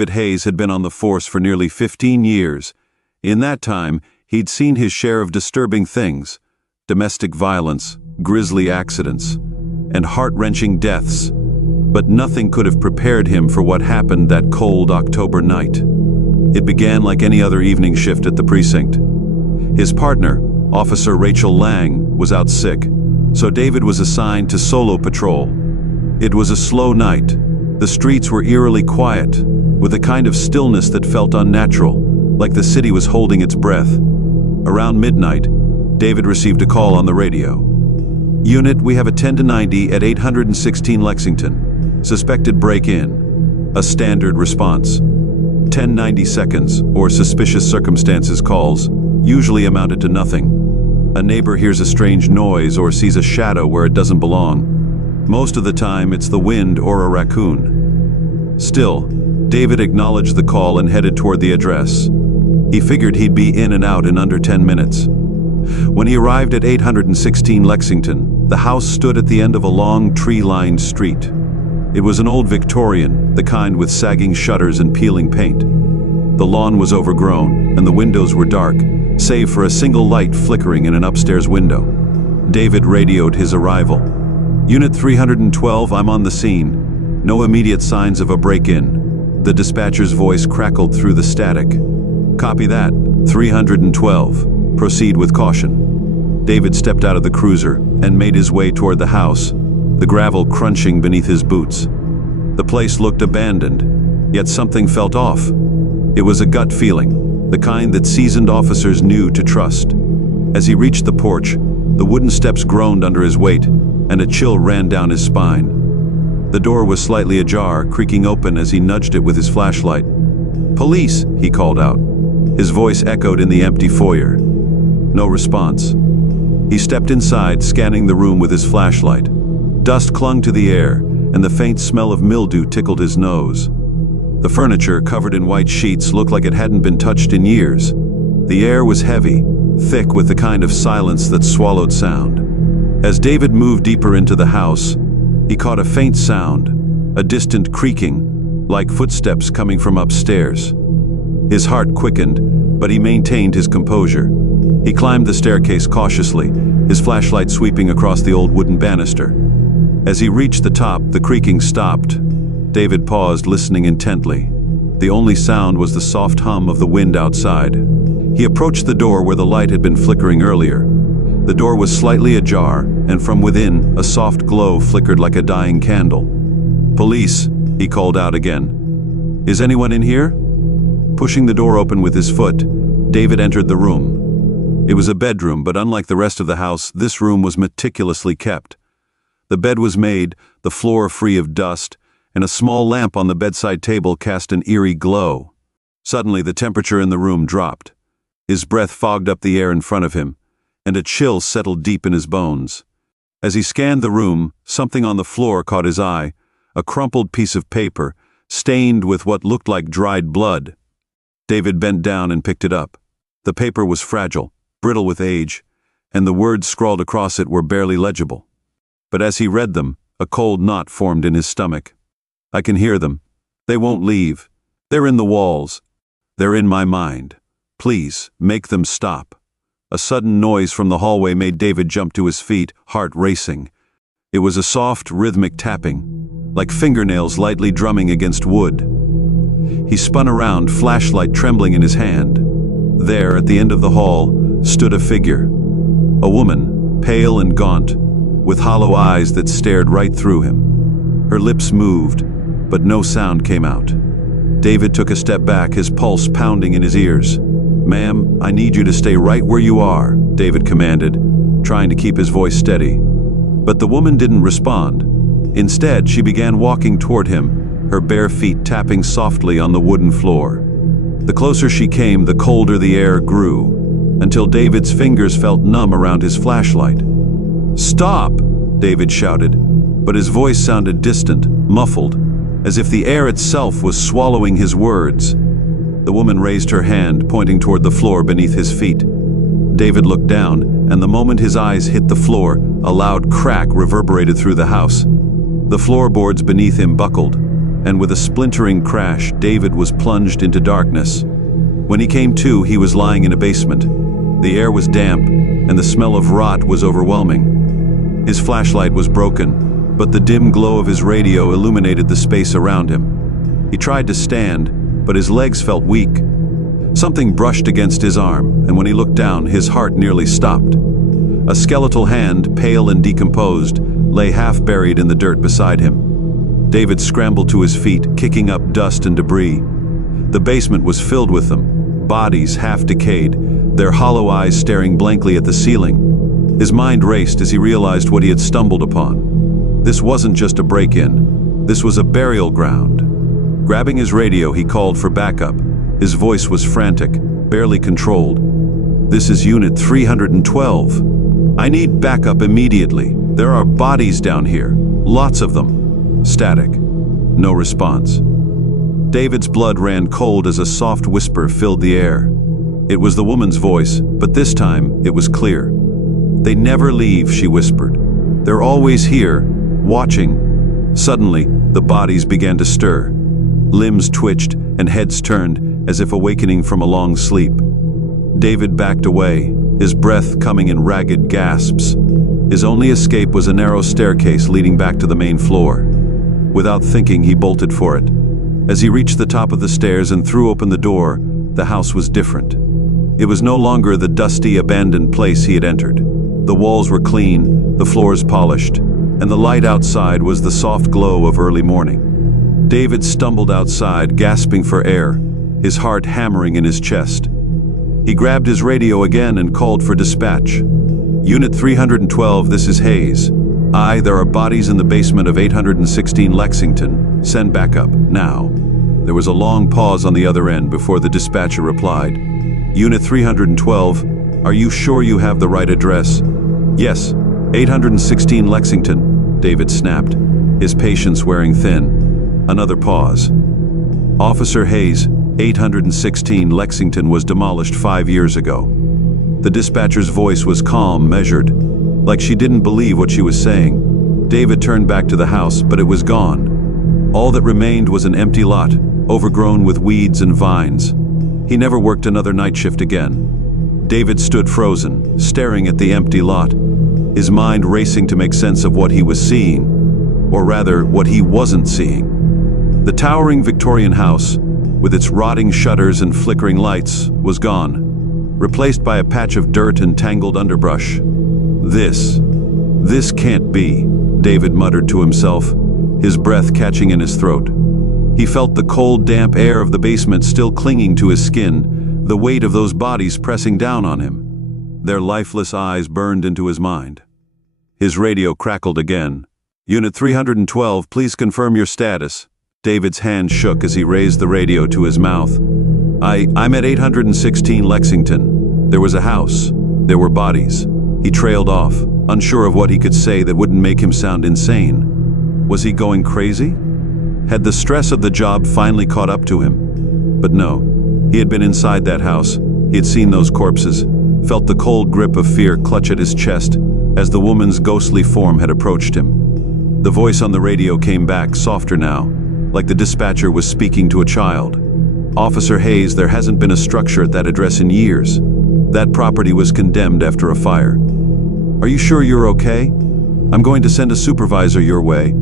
David Hayes had been on the force for nearly 15 years. In that time, he'd seen his share of disturbing things: domestic violence, grisly accidents, and heart-wrenching deaths. But nothing could have prepared him for what happened that cold October night. It began like any other evening shift at the precinct. His partner, Officer Rachel Lang, was out sick, so David was assigned to solo patrol. It was a slow night. The streets were eerily quiet, with a kind of stillness that felt unnatural, like the city was holding its breath. Around midnight, David received a call on the radio. "Unit, we have a 10 to 90 at 816 Lexington. Suspected break-in." A standard response. 10-90 seconds, or suspicious circumstances calls, usually amounted to nothing. A neighbor hears a strange noise or sees a shadow where it doesn't belong. Most of the time, it's the wind or a raccoon. Still, David acknowledged the call and headed toward the address. He figured he'd be in and out in under 10 minutes. When he arrived at 816 Lexington, the house stood at the end of a long, tree-lined street. It was an old Victorian, the kind with sagging shutters and peeling paint. The lawn was overgrown, and the windows were dark, save for a single light flickering in an upstairs window. David radioed his arrival. "Unit 312, I'm on the scene. No immediate signs of a break-in." The dispatcher's voice crackled through the static. "Copy that. 312. Proceed with caution." David stepped out of the cruiser and made his way toward the house, the gravel crunching beneath his boots. The place looked abandoned, yet something felt off. It was a gut feeling, the kind that seasoned officers knew to trust. As he reached the porch, the wooden steps groaned under his weight, and a chill ran down his spine. The door was slightly ajar, creaking open as he nudged it with his flashlight. "Police!" he called out. His voice echoed in the empty foyer. No response. He stepped inside, scanning the room with his flashlight. Dust clung to the air, and the faint smell of mildew tickled his nose. The furniture, covered in white sheets, looked like it hadn't been touched in years. The air was heavy, thick with the kind of silence that swallowed sound. As David moved deeper into the house, he caught a faint sound, a distant creaking, like footsteps coming from upstairs. His heart quickened, but he maintained his composure. He climbed the staircase cautiously, his flashlight sweeping across the old wooden banister. As he reached the top, the creaking stopped. David paused, listening intently. The only sound was the soft hum of the wind outside. He approached the door where the light had been flickering earlier. The door was slightly ajar, and from within, a soft glow flickered like a dying candle. "Police," he called out again. "Is anyone in here?" Pushing the door open with his foot, David entered the room. It was a bedroom, but unlike the rest of the house, this room was meticulously kept. The bed was made, the floor free of dust, and a small lamp on the bedside table cast an eerie glow. Suddenly, the temperature in the room dropped. His breath fogged up the air in front of him, and a chill settled deep in his bones. As he scanned the room, something on the floor caught his eye, a crumpled piece of paper, stained with what looked like dried blood. David bent down and picked it up. The paper was fragile, brittle with age, and the words scrawled across it were barely legible. But as he read them, a cold knot formed in his stomach. "I can hear them. They won't leave. They're in the walls. They're in my mind. Please, make them stop." A sudden noise from the hallway made David jump to his feet, heart racing. It was a soft, rhythmic tapping, like fingernails lightly drumming against wood. He spun around, flashlight trembling in his hand. There, at the end of the hall, stood a figure. A woman, pale and gaunt, with hollow eyes that stared right through him. Her lips moved, but no sound came out. David took a step back, his pulse pounding in his ears. "Ma'am, I need you to stay right where you are," David commanded, trying to keep his voice steady. But the woman didn't respond. Instead, she began walking toward him, her bare feet tapping softly on the wooden floor. The closer she came, the colder the air grew, until David's fingers felt numb around his flashlight. "Stop!" David shouted, but his voice sounded distant, muffled, as if the air itself was swallowing his words. The woman raised her hand, pointing toward the floor beneath his feet. David looked down, and the moment his eyes hit the floor, a loud crack reverberated through the house. The floorboards beneath him buckled. and with a splintering crash, David was plunged into darkness. When he came to, he was lying in a basement. The air was damp, and the smell of rot was overwhelming. His flashlight was broken, but the dim glow of his radio illuminated the space around him. He tried to stand, but his legs felt weak. Something brushed against his arm, and when he looked down, his heart nearly stopped. A skeletal hand, pale and decomposed, lay half buried in the dirt beside him. David scrambled to his feet, kicking up dust and debris. The basement was filled with them, bodies half decayed, their hollow eyes staring blankly at the ceiling. His mind raced as he realized what he had stumbled upon. This wasn't just a break-in, this was a burial ground. Grabbing his radio, he called for backup. His voice was frantic, barely controlled. "This is Unit 312. I need backup immediately. There are bodies down here, lots of them." Static. No response. David's blood ran cold as a soft whisper filled the air. It was the woman's voice, but this time it was clear. "They never leave," she whispered. "They're always here, watching." Suddenly, the bodies began to stir. Limbs twitched and heads turned, as if awakening from a long sleep. David backed away, his breath coming in ragged gasps. His only escape was a narrow staircase leading back to the main floor. Without thinking, he bolted for it. As he reached the top of the stairs and threw open the door, the house was different. It was no longer the dusty, abandoned place he had entered. The walls were clean, the floors polished, and the light outside was the soft glow of early morning. David stumbled outside, gasping for air, his heart hammering in his chest. He grabbed his radio again and called for dispatch. "Unit 312, this is Hayes. There are bodies in the basement of 816 Lexington. Send backup, now." There was a long pause on the other end before the dispatcher replied. "Unit 312, are you sure you have the right address?" "Yes, 816 Lexington," David snapped, his patience wearing thin. Another pause. "Officer Hayes, 816 Lexington was demolished 5 years ago." The dispatcher's voice was calm, measured, like she didn't believe what she was saying. David turned back to the house, but it was gone. All that remained was an empty lot, overgrown with weeds and vines. He never worked another night shift again. David stood frozen, staring at the empty lot, his mind racing to make sense of what he was seeing, or rather, what he wasn't seeing. The towering Victorian house, with its rotting shutters and flickering lights, was gone, replaced by a patch of dirt and tangled underbrush. This can't be," David muttered to himself, his breath catching in his throat. He felt the cold, damp air of the basement still clinging to his skin, the weight of those bodies pressing down on him. Their lifeless eyes burned into his mind. His radio crackled again. "Unit 312, please confirm your status." David's hand shook as he raised the radio to his mouth. I'm at 816 Lexington. There was a house. There were bodies." He trailed off, unsure of what he could say that wouldn't make him sound insane. Was he going crazy? Had the stress of the job finally caught up to him? But no, he had been inside that house. He had seen those corpses, felt the cold grip of fear clutch at his chest as the woman's ghostly form had approached him. The voice on the radio came back, softer now, like the dispatcher was speaking to a child. "Officer Hayes, there hasn't been a structure at that address in years. That property was condemned after a fire. Are you sure you're okay? I'm going to send a supervisor your way."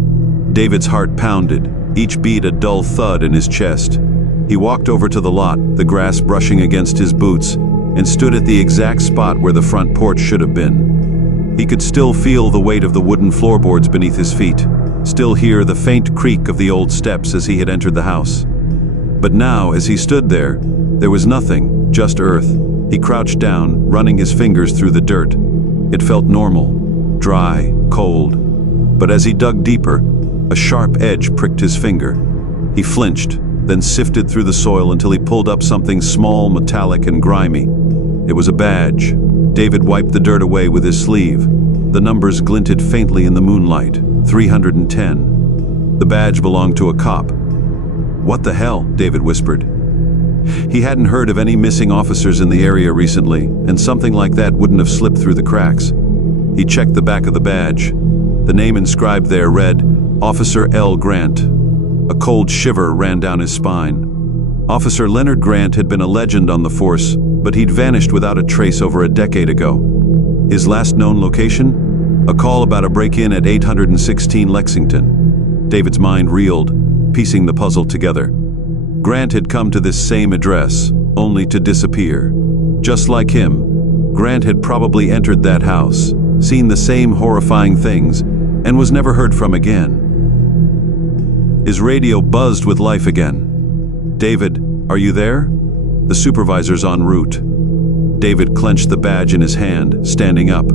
David's heart pounded, each beat a dull thud in his chest. He walked over to the lot, the grass brushing against his boots, and stood at the exact spot where the front porch should have been. He could still feel the weight of the wooden floorboards beneath his feet, still hear the faint creak of the old steps as he had entered the house. But now, as he stood there was nothing, just earth. He crouched down, running his fingers through the dirt. It felt normal, dry, cold. But as he dug deeper, a sharp edge pricked his finger. He flinched, then sifted through the soil until he pulled up something small, metallic, and grimy. It was a badge. David wiped the dirt away with his sleeve. The numbers glinted faintly in the moonlight. 310. The badge belonged to a cop. "What the hell?" David whispered. He hadn't heard of any missing officers in the area recently, and something like that wouldn't have slipped through the cracks. He checked the back of the badge. The name inscribed there read, "Officer L. Grant." A cold shiver ran down his spine. Officer Leonard Grant had been a legend on the force, but he'd vanished without a trace over a decade ago. His last known location? A call about a break-in at 816 Lexington. David's mind reeled, piecing the puzzle together. Grant had come to this same address, only to disappear. Just like him, Grant had probably entered that house, seen the same horrifying things, and was never heard from again. His radio buzzed with life again. "David, are you there?" The supervisor's en route. David clenched the badge in his hand, standing up.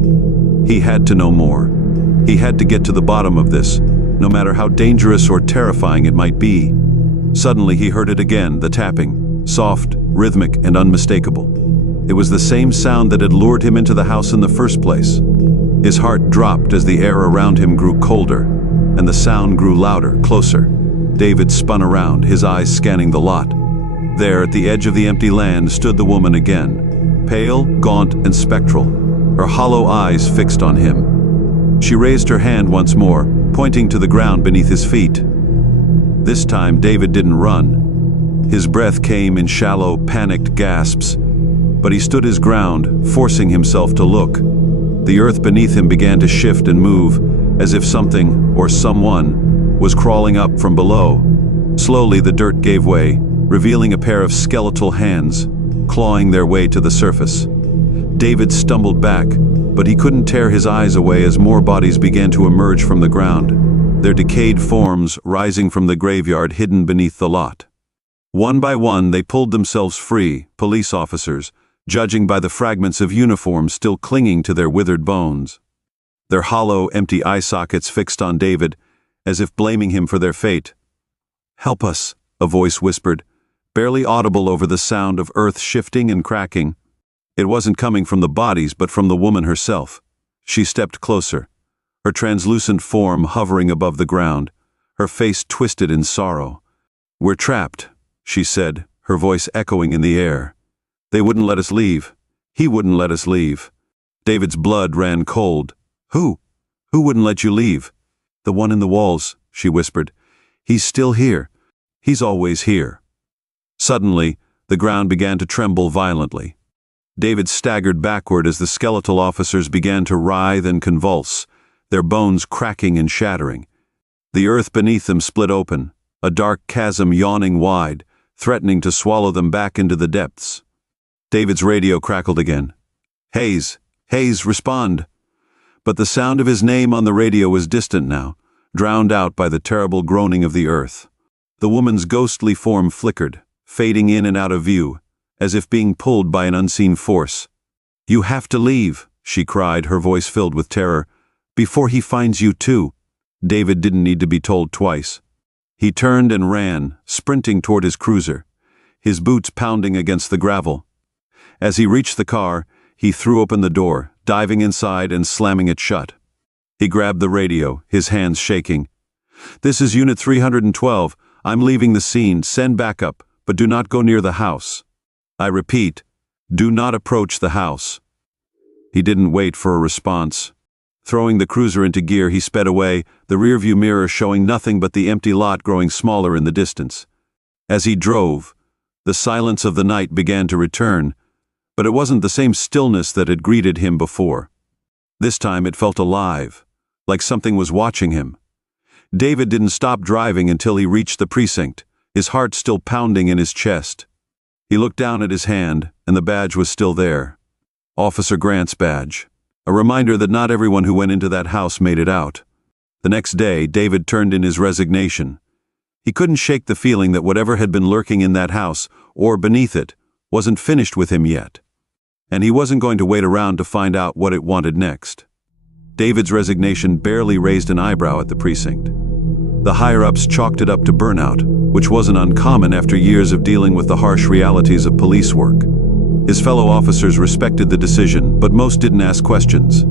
He had to know more. He had to get to the bottom of this, no matter how dangerous or terrifying it might be. Suddenly he heard it again, the tapping, soft, rhythmic, and unmistakable. It was the same sound that had lured him into the house in the first place. His heart dropped as the air around him grew colder, and the sound grew louder, closer. David spun around, his eyes scanning the lot. There, at the edge of the empty land, stood the woman again, pale, gaunt, and spectral, her hollow eyes fixed on him. She raised her hand once more, pointing to the ground beneath his feet. This time, David didn't run. His breath came in shallow, panicked gasps, but he stood his ground, forcing himself to look. The earth beneath him began to shift and move, as if something, or someone, was crawling up from below. Slowly, the dirt gave way, revealing a pair of skeletal hands, clawing their way to the surface. David stumbled back, but he couldn't tear his eyes away as more bodies began to emerge from the ground, their decayed forms rising from the graveyard hidden beneath the lot. One by one, they pulled themselves free, police officers, judging by the fragments of uniforms still clinging to their withered bones. Their hollow, empty eye sockets fixed on David, as if blaming him for their fate. "Help us," a voice whispered, barely audible over the sound of earth shifting and cracking. It wasn't coming from the bodies, but from the woman herself. She stepped closer, her translucent form hovering above the ground, her face twisted in sorrow. "We're trapped," she said, her voice echoing in the air. "They wouldn't let us leave. He wouldn't let us leave." David's blood ran cold. Who? Who wouldn't let you leave?" "The one in the walls," she whispered. "He's still here. He's always here." Suddenly, the ground began to tremble violently. David staggered backward as the skeletal officers began to writhe and convulse, their bones cracking and shattering. The earth beneath them split open, a dark chasm yawning wide, threatening to swallow them back into the depths. David's radio crackled again. "Hayes! Hayes, respond!" But the sound of his name on the radio was distant now, drowned out by the terrible groaning of the earth. The woman's ghostly form flickered, fading in and out of view, as if being pulled by an unseen force. "You have to leave," she cried, her voice filled with terror, "before he finds you too." David didn't need to be told twice. He turned and ran, sprinting toward his cruiser, his boots pounding against the gravel. As he reached the car, he threw open the door, diving inside and slamming it shut. He grabbed the radio, his hands shaking. "This is Unit 312. I'm leaving the scene. Send backup, but do not go near the house. I repeat, do not approach the house." He didn't wait for a response. Throwing the cruiser into gear, he sped away, the rearview mirror showing nothing but the empty lot growing smaller in the distance. As he drove, the silence of the night began to return, but it wasn't the same stillness that had greeted him before. This time it felt alive, like something was watching him. David didn't stop driving until he reached the precinct, his heart still pounding in his chest. He looked down at his hand, and the badge was still there. Officer Grant's badge. A reminder that not everyone who went into that house made it out. The next day, David turned in his resignation. He couldn't shake the feeling that whatever had been lurking in that house, or beneath it, wasn't finished with him yet. And he wasn't going to wait around to find out what it wanted next. David's resignation barely raised an eyebrow at the precinct. The higher-ups chalked it up to burnout, which wasn't uncommon after years of dealing with the harsh realities of police work. His fellow officers respected the decision, but most didn't ask questions.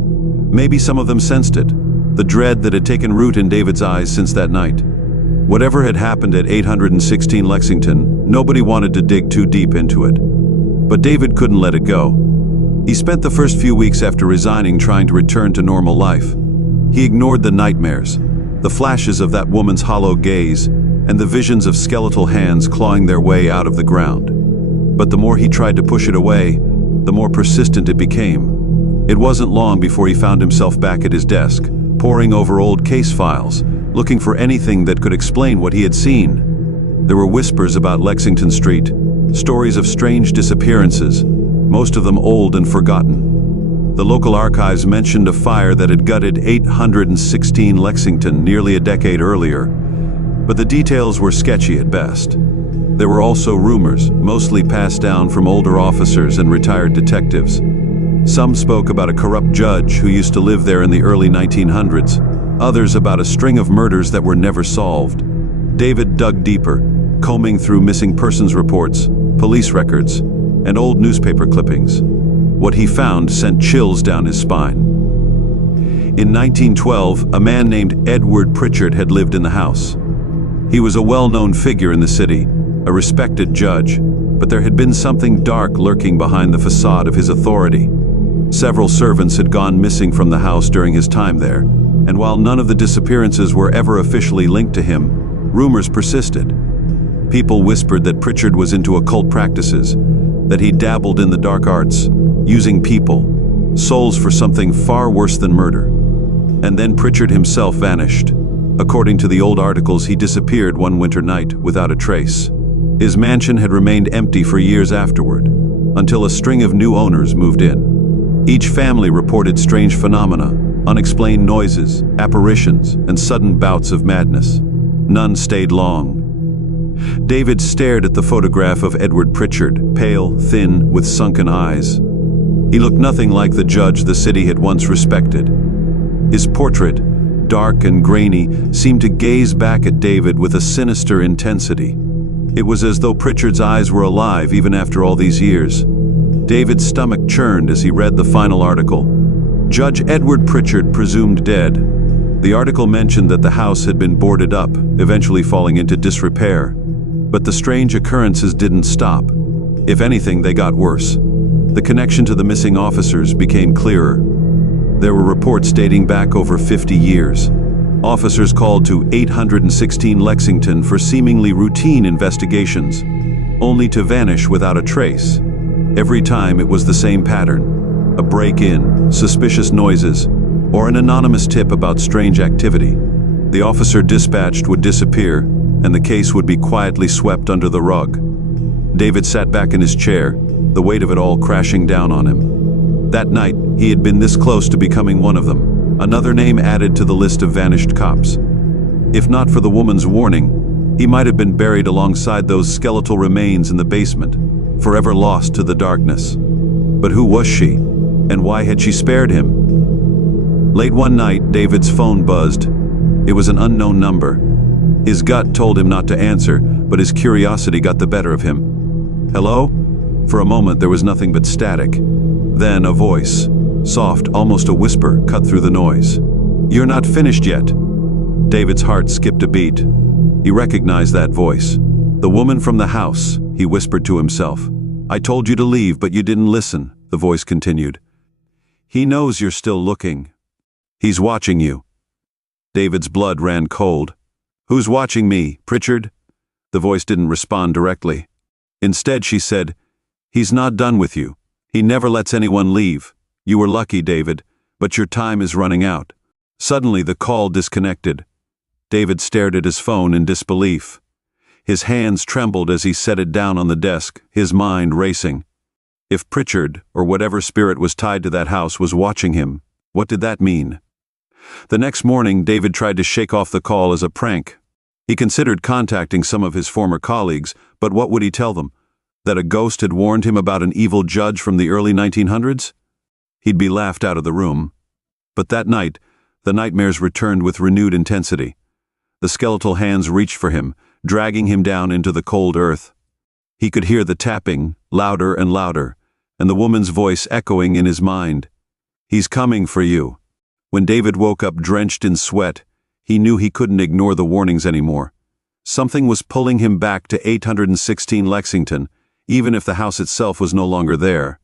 Maybe some of them sensed it, the dread that had taken root in David's eyes since that night. Whatever had happened at 816 Lexington, nobody wanted to dig too deep into it. But David couldn't let it go. He spent the first few weeks after resigning trying to return to normal life. He ignored the nightmares, the flashes of that woman's hollow gaze, and the visions of skeletal hands clawing their way out of the ground. But the more he tried to push it away, the more persistent it became. It wasn't long before he found himself back at his desk, poring over old case files, looking for anything that could explain what he had seen. There were whispers about Lexington Street, stories of strange disappearances, most of them old and forgotten. The local archives mentioned a fire that had gutted 816 Lexington nearly a decade earlier, but the details were sketchy at best. There were also rumors, mostly passed down from older officers and retired detectives. Some spoke about a corrupt judge who used to live there in the early 1900s, others about a string of murders that were never solved. David dug deeper, combing through missing persons reports, police records, and old newspaper clippings. What he found sent chills down his spine. In 1912, a man named Edward Pritchard had lived in the house. He was a well-known figure in the city, a respected judge, but there had been something dark lurking behind the facade of his authority. Several servants had gone missing from the house during his time there, and while none of the disappearances were ever officially linked to him, rumors persisted. People whispered that Pritchard was into occult practices, that he dabbled in the dark arts, using people, souls for something far worse than murder. And then Pritchard himself vanished. According to the old articles, he disappeared one winter night without a trace. His mansion had remained empty for years afterward, until a string of new owners moved in. Each family reported strange phenomena, unexplained noises, apparitions, and sudden bouts of madness. None stayed long. David stared at the photograph of Edward Pritchard, pale, thin, with sunken eyes. He looked nothing like the judge the city had once respected. His portrait, dark and grainy, seemed to gaze back at David with a sinister intensity. It was as though Pritchard's eyes were alive even after all these years. David's stomach churned as he read the final article. Judge Edward Pritchard presumed dead. The article mentioned that the house had been boarded up, eventually falling into disrepair. But the strange occurrences didn't stop. If anything, they got worse. The connection to the missing officers became clearer. There were reports dating back over 50 years. Officers called to 816 Lexington for seemingly routine investigations, only to vanish without a trace. Every time it was the same pattern: a break-in, suspicious noises, or an anonymous tip about strange activity. The officer dispatched would disappear, and the case would be quietly swept under the rug. David sat back in his chair, the weight of it all crashing down on him. That night, he had been this close to becoming one of them, another name added to the list of vanished cops. If not for the woman's warning, he might have been buried alongside those skeletal remains in the basement, forever lost to the darkness. But who was she, and why had she spared him? Late one night, David's phone buzzed. It was an unknown number. His gut told him not to answer, but his curiosity got the better of him. Hello? For a moment there was nothing but static. Then a voice, soft, almost a whisper, cut through the noise. "You're not finished yet." David's heart skipped a beat. He recognized that voice. "The woman from the house," he whispered to himself. "I told you to leave, but you didn't listen," the voice continued. "He knows you're still looking. He's watching you." David's blood ran cold. "Who's watching me, Pritchard?" The voice didn't respond directly. Instead, she said, "He's not done with you. He never lets anyone leave. You were lucky, David, but your time is running out." Suddenly, the call disconnected. David stared at his phone in disbelief. His hands trembled as he set it down on the desk, his mind racing. If Pritchard, or whatever spirit was tied to that house, was watching him, what did that mean? The next morning, David tried to shake off the call as a prank. He considered contacting some of his former colleagues, but what would he tell them? That a ghost had warned him about an evil judge from the early 1900s? He'd be laughed out of the room. But that night, the nightmares returned with renewed intensity. The skeletal hands reached for him, dragging him down into the cold earth. He could hear the tapping, louder and louder, and the woman's voice echoing in his mind. "He's coming for you." When David woke up drenched in sweat, he knew he couldn't ignore the warnings anymore. Something was pulling him back to 816 Lexington, even if the house itself was no longer there.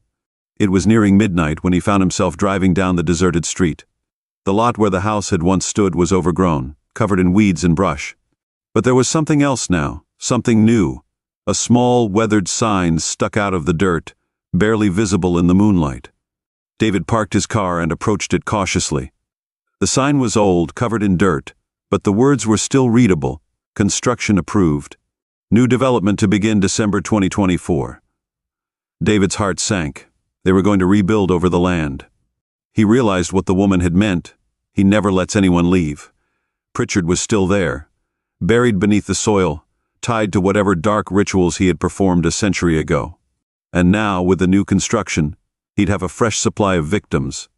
It was nearing midnight when he found himself driving down the deserted street. The lot where the house had once stood was overgrown, covered in weeds and brush. But there was something else now, something new. A small, weathered sign stuck out of the dirt, barely visible in the moonlight. David parked his car and approached it cautiously. The sign was old, covered in dirt, but the words were still readable. Construction approved. New development to begin December 2024. David's heart sank. They were going to rebuild over the land. He realized what the woman had meant. He never lets anyone leave. Pritchard was still there, buried beneath the soil, tied to whatever dark rituals he had performed a century ago. And now, with the new construction, he'd have a fresh supply of victims.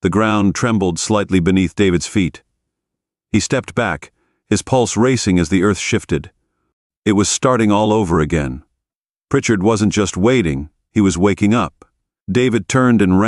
The ground trembled slightly beneath David's feet. He stepped back, his pulse racing as the earth shifted. It was starting all over again. Pritchard wasn't just waiting, he was waking up. David turned and ran.